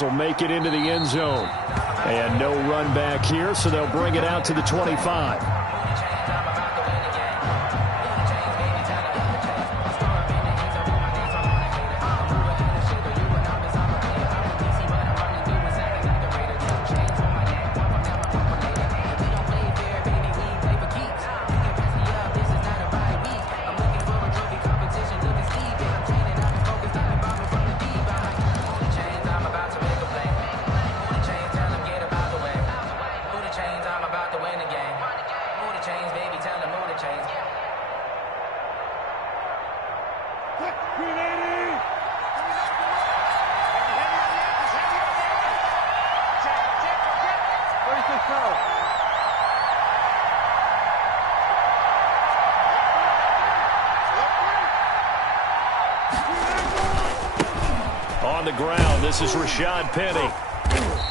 will make it into the end zone. And no run back here, so they'll bring it out to the 25. On the ground, this is Rashad Penny.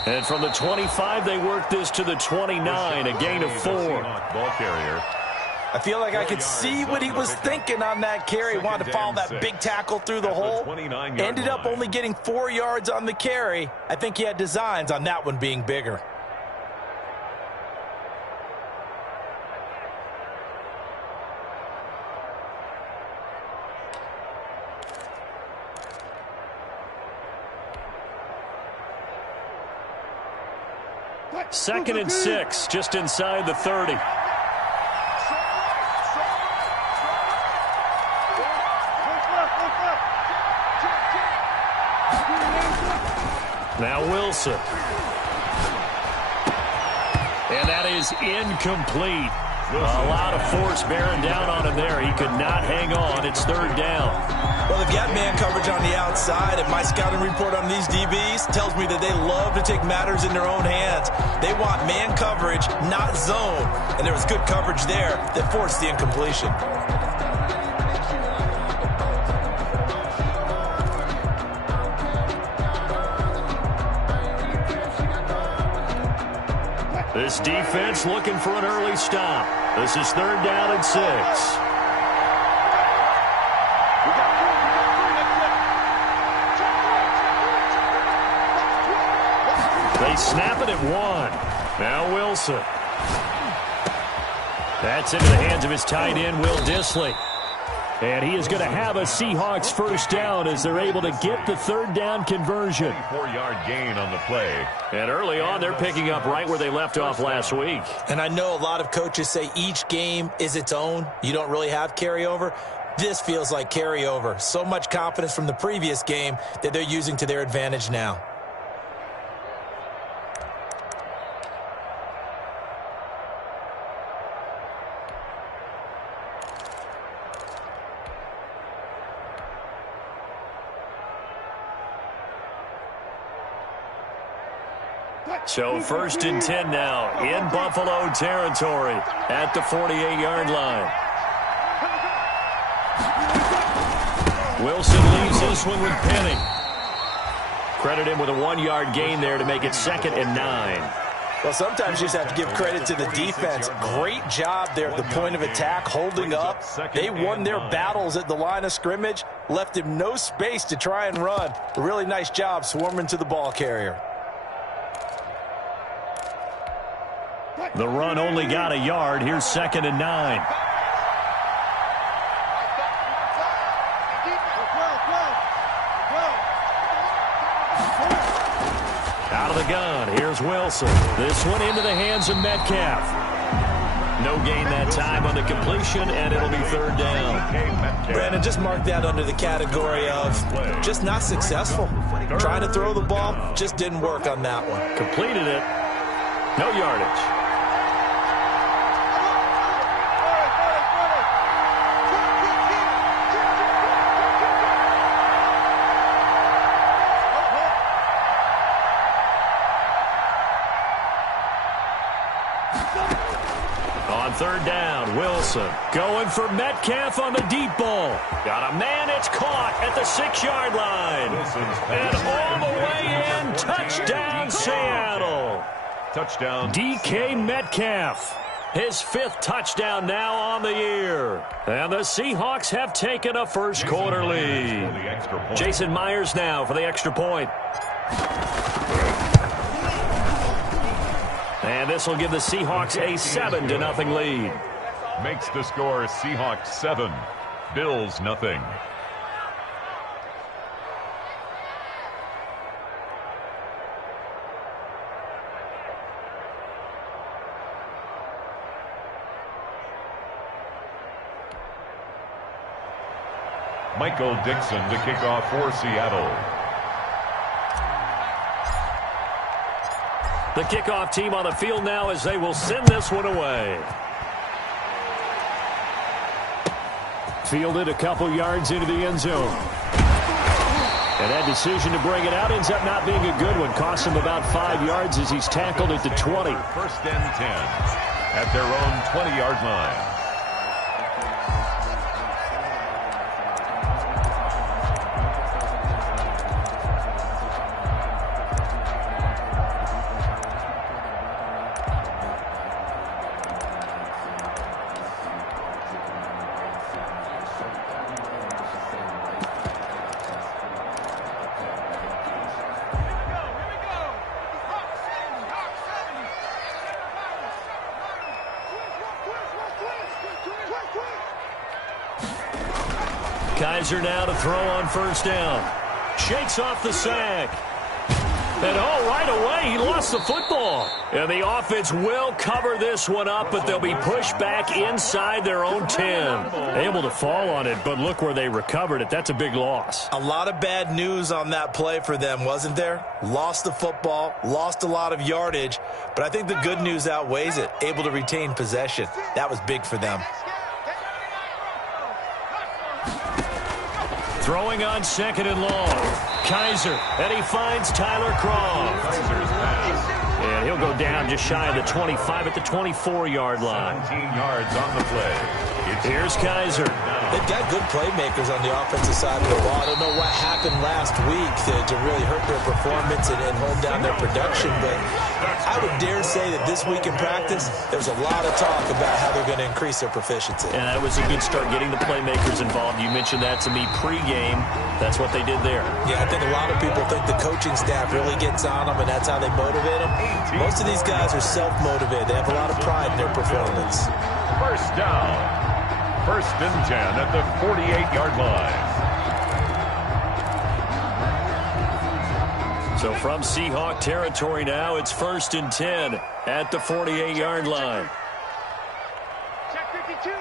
And from the 25, they work this to the 29, a gain of 4. Ball carrier. I feel like I could see what he was thinking on that carry. Wanted to follow that big tackle through the hole. Ended up only getting 4 yards on the carry. I think he had designs on that one being bigger. Second and 6, just inside the 30. Now Wilson. And that is incomplete. A lot of force bearing down on him there. He could not hang on. It's third down. Well, they've got man coverage on the outside, and my scouting report on these DBs tells me that they love to take matters in their own hands. They want man coverage, not zone. And there was good coverage there that forced the incompletion. This defense looking for an early stop. This is third down and 6. They snap it at 1. Now Wilson. That's into the hands of his tight end, Will Dissly. And he is going to have a Seahawks first down as they're able to get the third down conversion. 4-yard gain on the play. And early on, they're picking up right where they left off last week. And I know a lot of coaches say each game is its own. You don't really have carryover. This feels like carryover. So much confidence from the previous game that they're using to their advantage now. So first and 10 now in Buffalo territory at the 48-yard line. Wilson leaves this one with Penny. Credit him with a 1-yard gain there to make it 2nd and 9. Well, sometimes you just have to give credit to the defense. Great job there at the point of attack, holding up. They won their battles at the line of scrimmage, left him no space to try and run. A really nice job swarming to the ball carrier. The run only got a yard. Here's 2nd and 9. Out of the gun. Here's Wilson. This one into the hands of Metcalf. No gain that time on the completion, and it'll be third down. Brandon, just mark that under the category of just not successful. Trying to throw the ball, just didn't work on that one. Completed it. No yardage. On third down, Wilson going for Metcalf on the deep ball. Got a man, it's caught at the 6-yard line. And all the way in, touchdown Seattle. Touchdown. DK Metcalf. His 5th touchdown now on the year. And the Seahawks have taken a first quarter lead. Jason Myers now for the extra point. And this will give the Seahawks a 7-0 lead. Makes the score Seahawks 7, Bills nothing. Michael Dixon to kick off for Seattle. The kickoff team on the field now as they will send this one away. Fielded a couple yards into the end zone. And that decision to bring it out ends up not being a good one. Cost him about 5 yards as he's tackled at the 20. First and 10 at their own 20-yard line. Kaiser now to throw on first down. Shakes off the sack. And right away, he lost the football. And the offense will cover this one up, but they'll be pushed back inside their own 10. Able to fall on it, but look where they recovered it. That's a big loss. A lot of bad news on that play for them, wasn't there? Lost the football, lost a lot of yardage, but I think the good news outweighs it. Able to retain possession. That was big for them. Throwing on second and long. Kaiser, and he finds Tyler Croft. And he'll go down just shy of the 25 at the 24-yard line. 17 yards on the play. Here's Kaiser. They've got good playmakers on the offensive side of the ball. I don't know what happened last week to really hurt their performance and hold down their production, but I would dare say that this week in practice, there's a lot of talk about how they're going to increase their proficiency. And that was a good start, getting the playmakers involved. You mentioned that to me pregame. That's what they did there. Yeah, I think a lot of people think the coaching staff really gets on them, and that's how they motivate them. Most of these guys are self-motivated. They have a lot of pride in their performance. First down. First and 10 at the 48-yard line. So from Seahawk territory now, it's first and 10 at the 48-yard line. Check 52.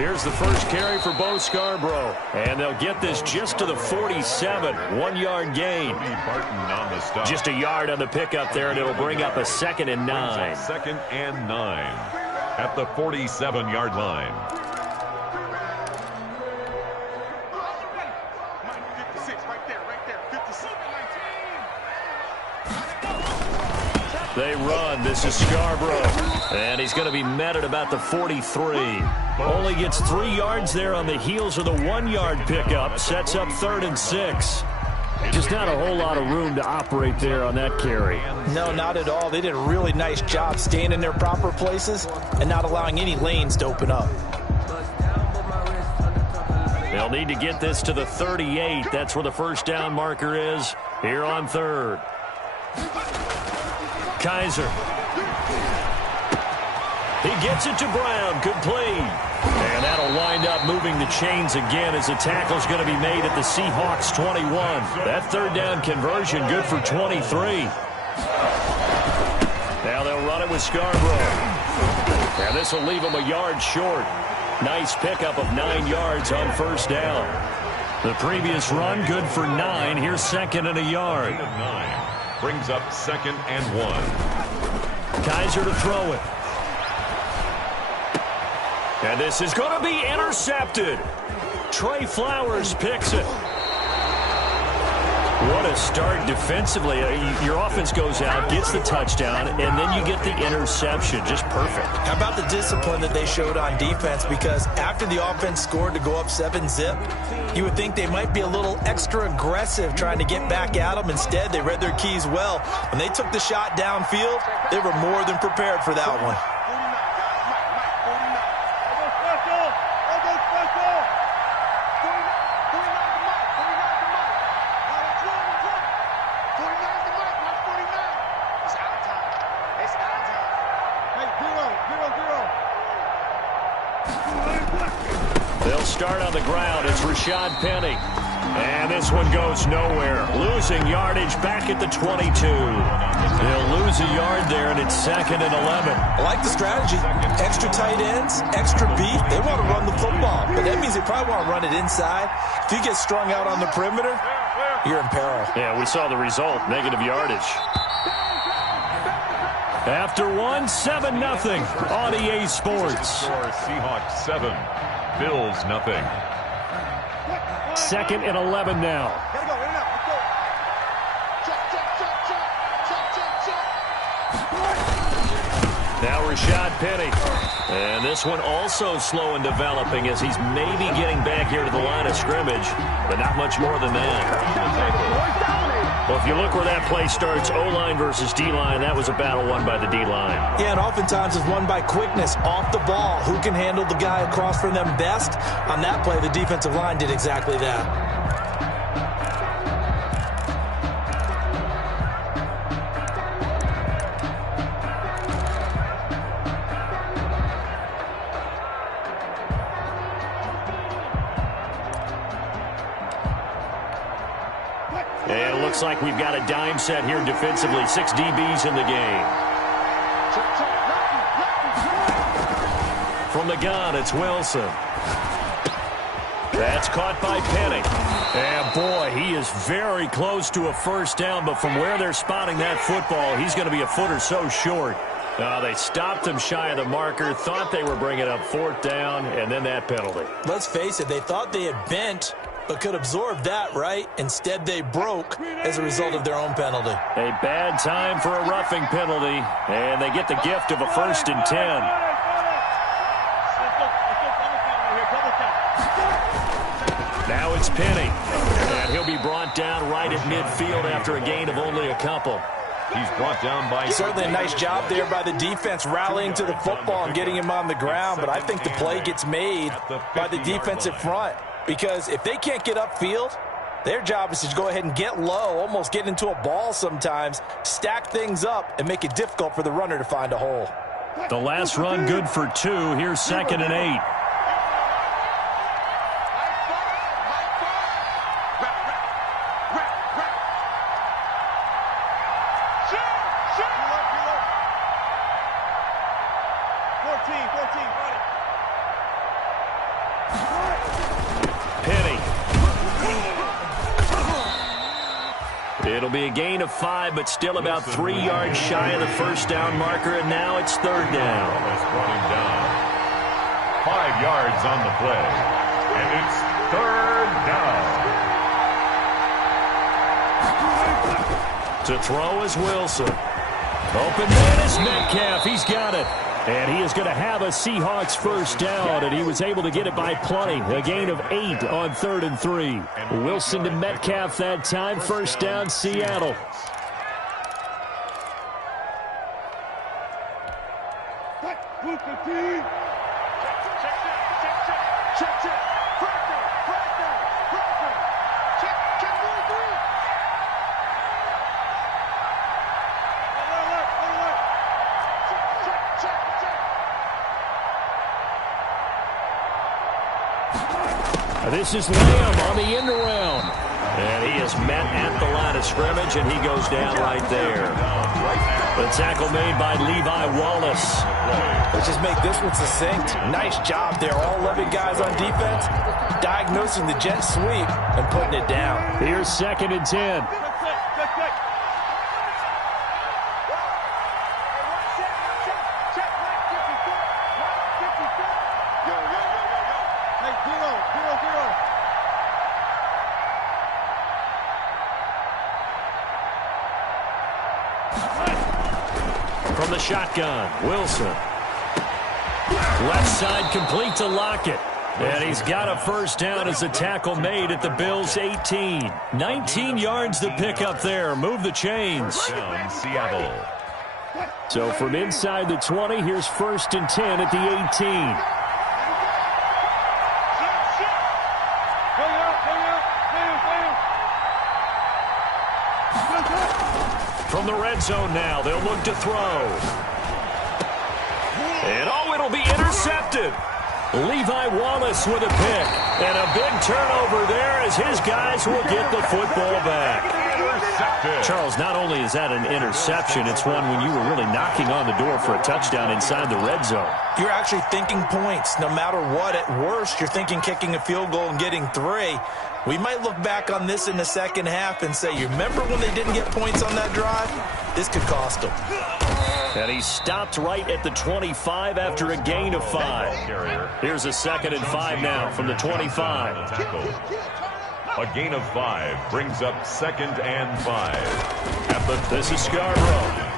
Here's the first carry for Bo Scarborough. And they'll get this just to the 47. 1-yard gain. Barton on the stop. Just a yard on the pickup there, and it'll bring up a 2nd and 9. 2nd and 9 at the 47-yard line. 56, right there, 56. They run. This is Scarborough. And he's going to be met at about the 43. Only gets 3 yards there on the heels of the 1-yard pickup. Sets up 3rd and 6. Just not a whole lot of room to operate there on that carry. No, not at all. They did a really nice job staying in their proper places and not allowing any lanes to open up. They'll need to get this to the 38. That's where the first down marker is here on 3rd. Kaiser. He gets it to Brown. Good play. And that'll wind up moving the chains again as the tackle's going to be made at the Seahawks 21. That 3rd down conversion good for 23. Now they'll run it with Scarborough. And this will leave him a yard short. Nice pickup of 9 yards on first down. The previous run good for 9. Here's 2nd and a yard. 9 brings up 2nd and 1. Kaiser to throw it. And this is going to be intercepted. Trey Flowers picks it. What a start defensively. Your offense goes out, gets the touchdown, and then you get the interception. Just perfect. How about the discipline that they showed on defense? Because after the offense scored to go up 7-zip, you would think they might be a little extra aggressive trying to get back at them. Instead, they read their keys well. When they took the shot downfield, they were more than prepared for that one. They'll start on the ground. It's Rashad Penny. And this one goes nowhere. Losing yardage back at the 22. They'll lose a yard there, and it's 2nd and 11. I like the strategy. Extra tight ends, extra beef. They want to run the football, but that means they probably want to run it inside. If you get strung out on the perimeter, you're in peril. Yeah, we saw the result, negative yardage. After 7-0 on EA Sports. Seahawks 7, Bills nothing. 2nd and 11 now. Gotta go, in and out. Let's go. Check. Now Rashad Penny. And this one also slow in developing as he's maybe getting back here to the line of scrimmage, but not much more than that. Well, if you look where that play starts, O-line versus D-line, that was a battle won by the D-line. Yeah, and oftentimes it's won by quickness, off the ball. Who can handle the guy across from them best? On that play, the defensive line did exactly that. And it looks like we've got a dime set here defensively. 6 DBs in the game. From the gun, it's Wilson. That's caught by Penny. And, boy, he is very close to a first down, but from where they're spotting that football, he's going to be a foot or so short. They stopped him shy of the marker, thought they were bringing up 4th down, and then that penalty. Let's face it, they thought they had bent, but could absorb that, right? Instead, they broke as a result of their own penalty. A bad time for a roughing penalty, and they get the gift of a 1st and 10. Now it's Penny, and he'll be brought down right at midfield after a gain of only a couple. He's brought down by... Certainly a nice job there by the defense rallying to the football and getting him on the ground, but I think the play gets made by the defensive front. Because if they can't get upfield, their job is to go ahead and get low, almost get into a ball sometimes, stack things up, and make it difficult for the runner to find a hole. The last run good for 2. Here's 2nd and 8. It'll be a gain of 5, but still about 3 yards shy of the first down marker, and now it's 3rd down. Brought him down. 5 yards on the play, and it's 3rd down. To throw is Wilson. Open man is Metcalf. He's got it. And he is going to have a Seahawks first down, and he was able to get it by plenty. A gain of 8 on 3rd and 3. Wilson to Metcalf that time. First down, Seattle. This is Lamb on the end around. And he is met at the line of scrimmage, and he goes down right there. The tackle made by Levi Wallace. Let's just make this one succinct. Nice job there. All 11 guys on defense diagnosing the jet sweep and putting it down. Here's 2nd and 10. From the shotgun, Wilson. Left side complete to Lockett. And he's got a first down as a tackle made at the Bills' 18. 19 yards to pick up there. Move the chains. Down Seattle. So from inside the 20, here's 1st and 10 at the 18. From the red zone now, they'll look to throw. And, it'll be intercepted. Levi Wallace with a pick. And a big turnover there as his guys will get the football back. Charles, not only is that an interception, it's one when you were really knocking on the door for a touchdown inside the red zone. You're actually thinking points. No matter what, at worst, you're thinking kicking a field goal and getting 3. We might look back on this in the second half and say, you remember when they didn't get points on that drive? This could cost them. And he stopped right at the 25 after a gain of 5. Here's a 2nd and 5 now from the 25. A gain of 5 brings up 2nd and 5. This is Scarborough.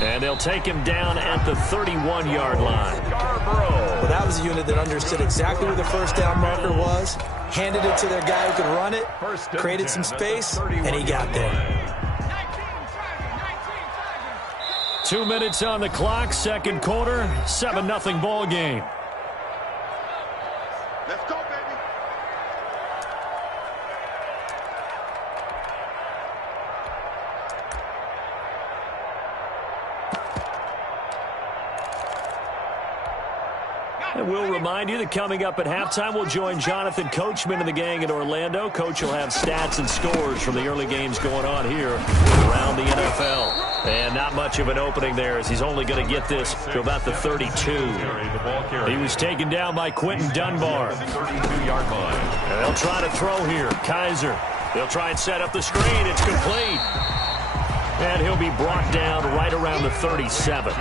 And they'll take him down at the 31-yard line. Well, that was a unit that understood exactly where the first down marker was, handed it to their guy who could run it, created some space, and he got there. 2 minutes on the clock, second quarter, 7-0 ball game. Let's go, baby. And we'll remind you that coming up at halftime, we'll join Jonathan Coachman and the gang in Orlando. Coach will have stats and scores from the early games going on here around the NFL. And not much of an opening there as he's only going to get this to about the 32. He was taken down by Quentin Dunbar. 32-yard line. And they'll try to throw here. Kaiser. They'll try and set up the screen. It's complete. And he'll be brought down right around the 37.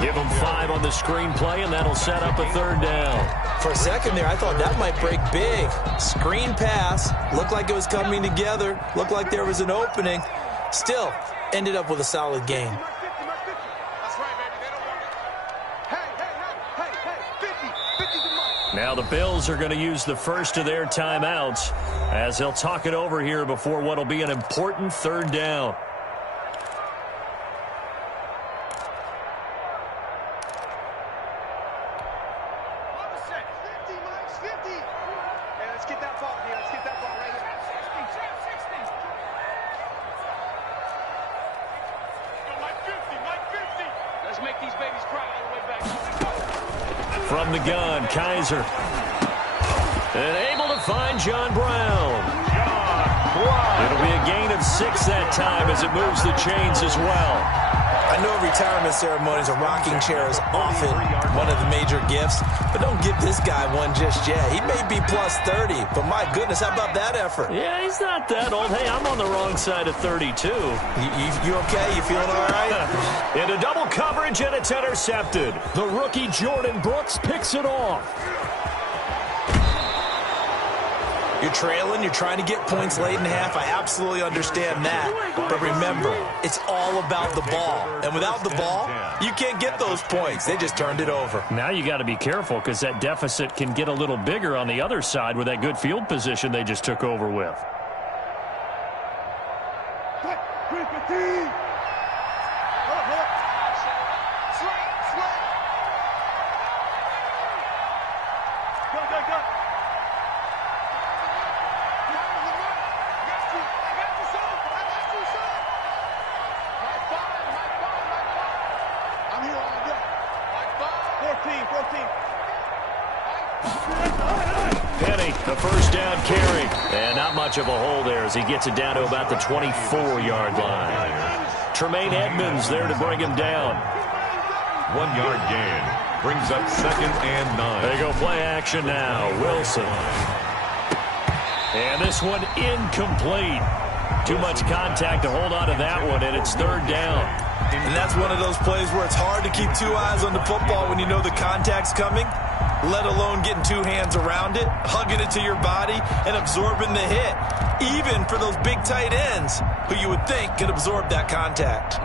Give him 5 on the screenplay, and that'll set up a 3rd down. For a second there, I thought that might break big. Screen pass. Looked like it was coming together. Looked like there was an opening. Still, ended up with a solid game. That's right, baby. They don't want it. Hey, 50's the money. Now the Bills are going to use the first of their timeouts as they'll talk it over here before what will be an important 3rd down. From the gun, Kaiser. And able to find John Brown. It'll be a gain of 6 that time as it moves the chains as well. I know retirement ceremonies, a rocking chair is often one of the major gifts, but don't give this guy one just yet. He may be plus 30, but my goodness, how about that effort? Yeah, he's not that old. Hey, I'm on the wrong side of 32. You okay? You feeling all right? Into double coverage, and it's intercepted. The rookie Jordan Brooks picks it off. You're trailing, you're trying to get points late in half. I absolutely understand that. But remember, it's all about the ball. And without the ball, you can't get those points. They just turned it over. Now you got to be careful because that deficit can get a little bigger on the other side with that good field position they just took over with. Penny, the first down carry. And not much of a hole there as he gets it down to about the 24-yard line. Tremaine Edmonds there to bring him down. 1-yard gain brings up 2nd and 9. They go play action now. Wilson. And this one incomplete. Too much contact to hold on to that one, and it's 3rd down. And that's one of those plays where it's hard to keep 2 eyes on the football when you know the contact's coming, let alone getting 2 hands around it, hugging it to your body, and absorbing the hit, even for those big tight ends who you would think could absorb that contact.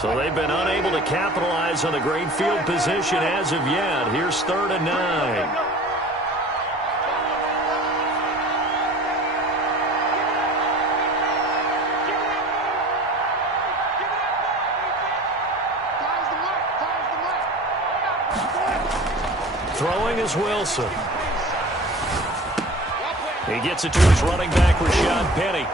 So they've been unable to capitalize on the great field position as of yet. Here's 3rd and 9. Throwing is Wilson. He gets it to his running back, Rashad Penny.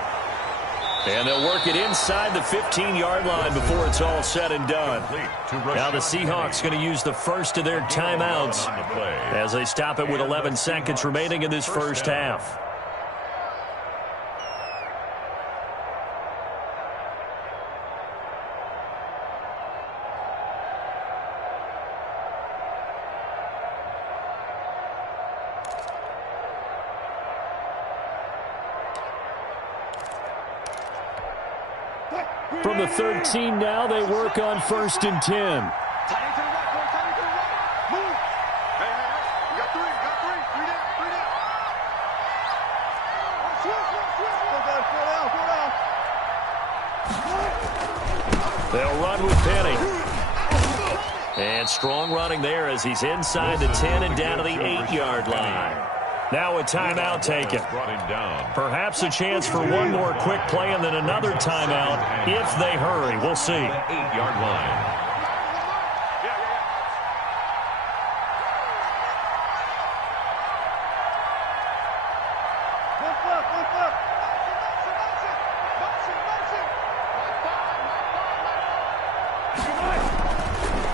And they'll work it inside the 15-yard line before it's all said and done. Now the Seahawks going to use the first of their timeouts as they stop it with 11 seconds remaining in this first half. From the 13 now, they work on 1st and 10. Tight end to the right, boy. Tight end to the right. Move. Hey, you got three. You got three. Three down. Three down. Switch. They'll run with Penny. And strong running there as he's inside the 10 and down to the 8-yard line. Now a timeout taken. Perhaps a chance for one more quick play and then another timeout if they hurry. We'll see. 8-yard line.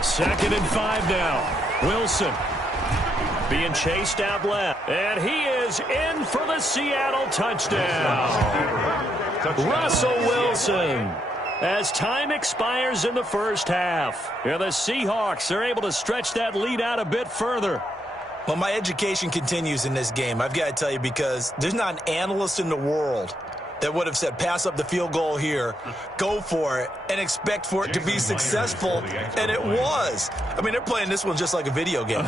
Second and 5 now. Wilson being chased out left. And he is in for the Seattle touchdown. Russell Wilson. As time expires in the first half. And the Seahawks are able to stretch that lead out a bit further. Well, my education continues in this game, I've got to tell you, because there's not an analyst in the world that would have said pass up the field goal here, go for it, and expect for it to be successful, and it was. I mean, they're playing this one just like a video game.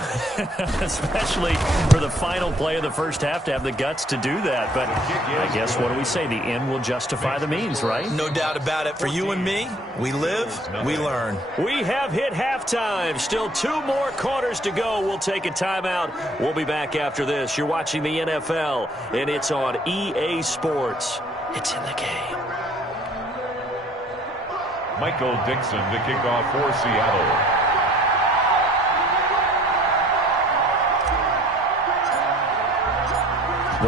Especially for the final play of the first half to have the guts to do that. But I guess, what do we say? The end will justify the means, right? No doubt about it. For you and me, we live, we learn. We have hit halftime. Still 2 more quarters to go. We'll take a timeout. We'll be back after this. You're watching the NFL, and it's on EA Sports. It's in the game. Michael Dixon to kick off for Seattle.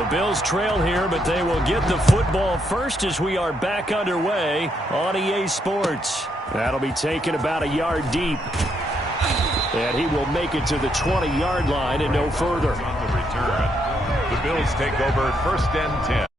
The Bills trail here, but they will get the football first as we are back underway on EA Sports. That'll be taken about a yard deep. And he will make it to the 20-yard line and no further. On the return, the Bills take over 1st and 10.